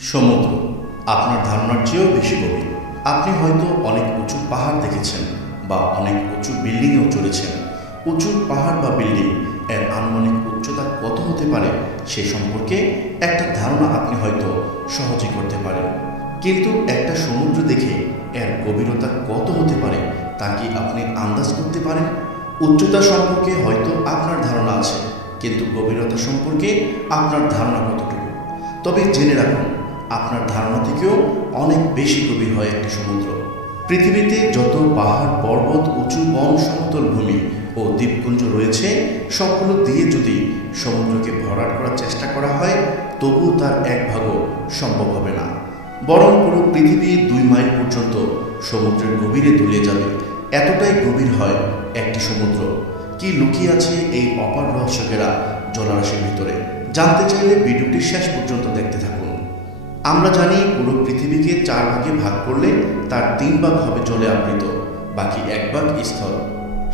সমুদ্র আপনার ধারণার চেয়েও বেশি গভীর। আপনি হয়তো অনেক উঁচু পাহাড় দেখেছেন বা অনেক উঁচু বিল্ডিংয়েও চড়েছেন। উঁচু পাহাড় বা বিল্ডিং এর আনুমানিক উচ্চতা কত হতে পারে সে সম্পর্কে একটা ধারণা আপনি হয়তো সহজেই করতে পারেন, কিন্তু একটা সমুদ্র দেখে এর গভীরতা কত হতে পারে তা কি আপনি আন্দাজ করতে পারেন? উচ্চতা সম্পর্কে হয়তো আপনার ধারণা আছে, কিন্তু গভীরতা সম্পর্কে আপনার ধারণা কতটুকু? তবে জেনে রাখুন, আপনার ধারণা থেকেও অনেক বেশি গভীর হয় একটি সমুদ্র। পৃথিবীতে যত পাহাড়, পর্বত, উঁচু বন, সমতল ভূমি ও দ্বীপপুঞ্জ রয়েছে, সবগুলো দিয়ে যদি সমুদ্রকে ভরাট করার চেষ্টা করা হয়, তবুও তার এক ভাগও সম্ভব হবে না। বরং পুরো পৃথিবী 2 মাইল পর্যন্ত সমুদ্রের গভীরে তলিয়ে যাবে। এতটাই গভীর হয় একটি সমুদ্র। কি লুকিয়ে আছে এই অপার রহস্যকেরা জলরাশির ভিতরে? জানতে চাইলে ভিডিওটি শেষ পর্যন্ত দেখতে থাকুন। আমরা জানি পুরো পৃথিবীকে 4 ভাগে ভাগ করলে তার 3 ভাগ হবে জলে আবৃত, বাকি 1 ভাগ স্থল।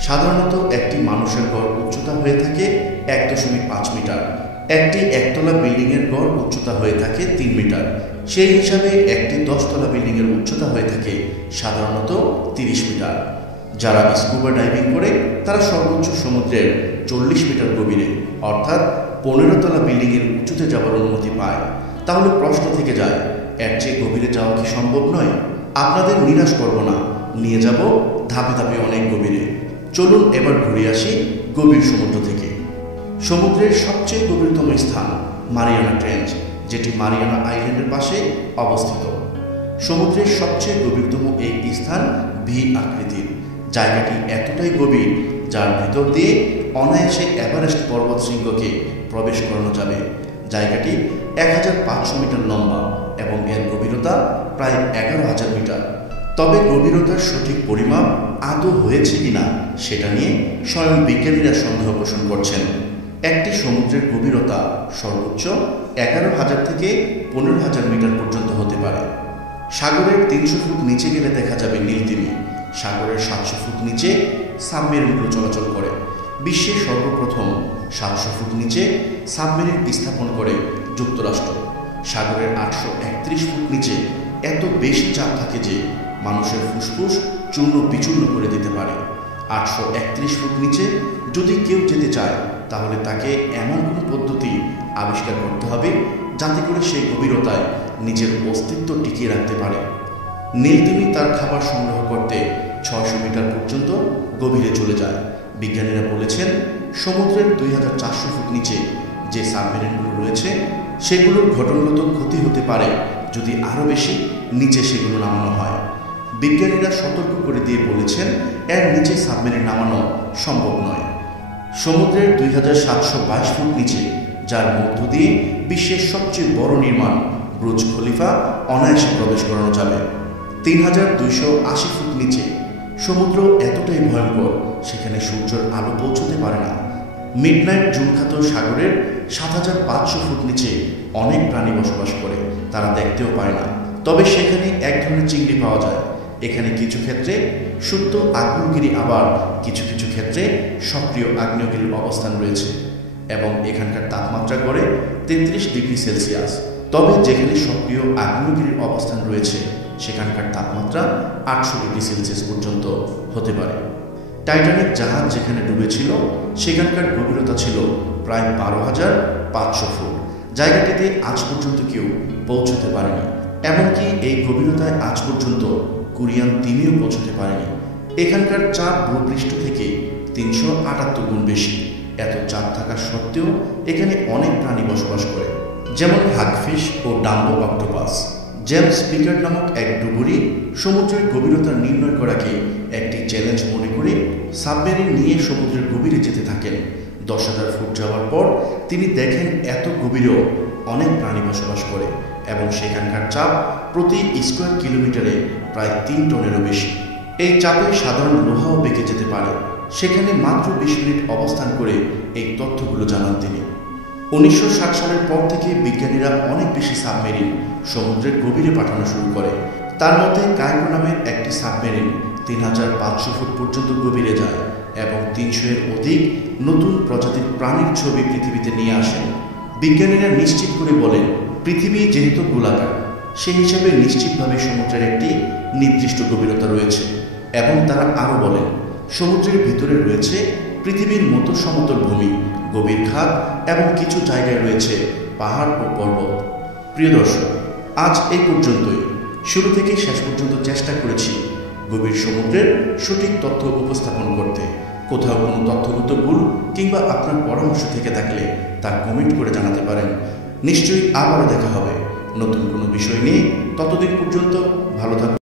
সাধারণত একটি মানুষের গড় উচ্চতা হয়ে থাকে 1.5 মিটার। একটি একতলা বিল্ডিংয়ের গড় উচ্চতা হয়ে থাকে 3 মিটার। সেই হিসাবে একটি 10 তলা বিল্ডিংয়ের উচ্চতা হয়ে থাকে সাধারণত 30 মিটার। যারা স্কুবা ডাইভিং করে তারা সর্বোচ্চ সমুদ্রের 40 মিটার গভীরে, অর্থাৎ 15 তলা বিল্ডিংয়ের উঁচুতে যাওয়ার অনুমতি পায়। তাহলে প্রশ্ন থেকে যায়, এর চেয়ে গভীরে যাওয়া কি সম্ভব নয়? আপনাদের নিরাশ করব না, নিয়ে যাব ধাপে ধাপে অনেক গভীরে। চলুন এবার ঘুরে আসি গভীর সমুদ্র থেকে। সমুদ্রের সবচেয়ে গভীরতম স্থান মারিয়ানা ট্রেঞ্চ, যেটি মারিয়ানা আইল্যান্ডের পাশে অবস্থিত। সমুদ্রের সবচেয়ে গভীরতম এই স্থান ভি আকৃতির। জায়গাটি এতটাই গভীর যার ভিতর দিয়ে অনায়াসে এভারেস্ট পর্বত শৃঙ্গকে প্রবেশ করানো যাবে। জায়গাটি 1500 মিটার লম্বা এবং এর গভীরতা প্রায় 11,000 মিটার। তবে গভীরতার সঠিক পরিমাপ আদৌ হয়েছে কিনা সেটা নিয়ে স্বয়ং বিজ্ঞানীরা সন্দেহ পোষণ করছেন। একটি সমুদ্রের গভীরতা সর্বোচ্চ 11,000 থেকে 15,000 মিটার পর্যন্ত হতে পারে। সাগরের 300 ফুট নিচে গেলে দেখা যাবে নীলতিমি। সাগরের 700 ফুট নিচে সাবমেরিনগুলো চলাচল করে। বিশ্বের সর্বপ্রথম 700 ফুট নিচে সাবমেরিন স্থাপন করে যুক্তরাষ্ট্র। সাগরের 831 ফুট নিচে এত বেশি চাপ থাকে যে মানুষের ফুসফুস চূর্ণ বিচূর্ণ করে দিতে পারে। 831 ফুট নিচে যদি কেউ যেতে চায়, তাহলে তাকে এমন কোনো পদ্ধতি আবিষ্কার করতে হবে যাতে করে সেই গভীরতায় নিজের অস্তিত্ব টিকিয়ে রাখতে পারে। নীলতিমি তার খাবার সংগ্রহ করতে 600 মিটার পর্যন্ত গভীরে চলে যায়। বিজ্ঞানীরা বলেছেন, সমুদ্রের 2400 ফুট নিচে যে সাবমেরিনগুলো রয়েছে সেগুলোর গঠনগত ক্ষতি হতে পারে যদি আরও বেশি নিচে সেগুলো নামানো হয়। বিজ্ঞানীরা সতর্ক করে দিয়ে বলেছেন, এর নিচে সাবমেরিন নামানো সম্ভব নয়। সমুদ্রের 2722 ফুট নিচে, যার মধ্য দিয়ে বিশ্বের সবচেয়ে বড় নির্মাণ বুর্জ খলিফা অনায়াসে প্রবেশ করানো যাবে। 3280 ফুট নিচে সমুদ্র এতটাই ভয়ঙ্কর, সেখানে সূর্যের আলো পৌঁছতে পারে না। মিডনাইট জুন খ্যাত সাগরের 7500 ফুট নিচে অনেক প্রাণী বসবাস করে, তারা দেখতেও পায় না। তবে সেখানে এক ধরনের চিংড়ি পাওয়া যায়। এখানে কিছু ক্ষেত্রে সুপ্ত আগ্নেয়গিরি, আবার কিছু কিছু ক্ষেত্রে সক্রিয় আগ্নেয়গিরির অবস্থান রয়েছে এবং এখানকার তাপমাত্রা গড়ে 33 ডিগ্রি সেলসিয়াস। তবে যেখানে সক্রিয় আগ্নেয়গিরির অবস্থান রয়েছে সেখানকার তাপমাত্রা 800 ডিগ্রি সেলসিয়াস পর্যন্ত হতে পারে। টাইটানিক জাহাজ যেখানে ডুবেছিল সেখানকার গভীরতা ছিল প্রায় 12,500 ফুট। জায়গাটিতে আজ পর্যন্ত কেউ পৌঁছতে পারেনি। এমনকি এই গভীরতায় আজ পর্যন্ত কোরিয়ান তিমিও পৌঁছতে পারেনি। এখানকার চাপ ভূপৃষ্ঠ থেকে 378 গুণ বেশি। এত চাপ থাকা সত্ত্বেও এখানে অনেক প্রাণী বসবাস করে, যেমন হাগফিশ ও ডাম্বো অক্টোপাস। জেমস পিকার্ড নামক এক ডুবুরি সমুদ্রের গভীরতা নির্ণয় করাকে একটি চ্যালেঞ্জ মনে করে সাবমেরিন নিয়ে সমুদ্রের গভীরে যেতে থাকেন। 10,000 ফুট যাওয়ার পর তিনি দেখেন এত গভীরেও অনেক প্রাণী বসবাস করে এবং সেখানকার চাপ প্রতি স্কোয়ার কিলোমিটারে প্রায় 3 টনেরও বেশি। এই চাপে সাধারণ লোহাও বেঁকে যেতে পারে। সেখানে মাত্র 20 মিনিট অবস্থান করে এই তথ্যগুলো জানান তিনি। 1960 সালের পর থেকে বিজ্ঞানীরা অনেক বেশি সাবমেরিন সমুদ্রের গভীরে পাঠানো শুরু করে। তার মধ্যে কায়রো নামের একটি সাবমেরিন 3500 ফুট পর্যন্ত গভীরে যায় এবং 300 এর অধিক নতুন প্রজাতির প্রাণীর ছবি পৃথিবীতে নিয়ে আসেন। বিজ্ঞানীরা নিশ্চিত করে বলেন, পৃথিবী যেহেতু গোলাকার, সেই হিসাবে নিশ্চিতভাবে সমুদ্রের একটি নির্দিষ্ট গভীরতা রয়েছে। এবং তারা আরও বলেন, সমুদ্রের ভিতরে রয়েছে পৃথিবীর মতো সমতল ভূমি, গভীর খাত এবং কিছু জায়গায় রয়েছে পাহাড় ও পর্বত। প্রিয় দর্শক, আজ এই পর্যন্তই। শুরু থেকে শেষ পর্যন্ত চেষ্টা করেছি গভীর সমুদ্রের সঠিক তথ্য উপস্থাপন করতে। কোথাও কোনো তথ্যগত ভুল কিংবা আপনার পরামর্শ থেকে থাকলে তা কমেন্ট করে জানাতে পারেন। নিশ্চয়ই আবারও দেখা হবে নতুন কোনো বিষয় নিয়ে। ততদিন পর্যন্ত ভালো থাকুন।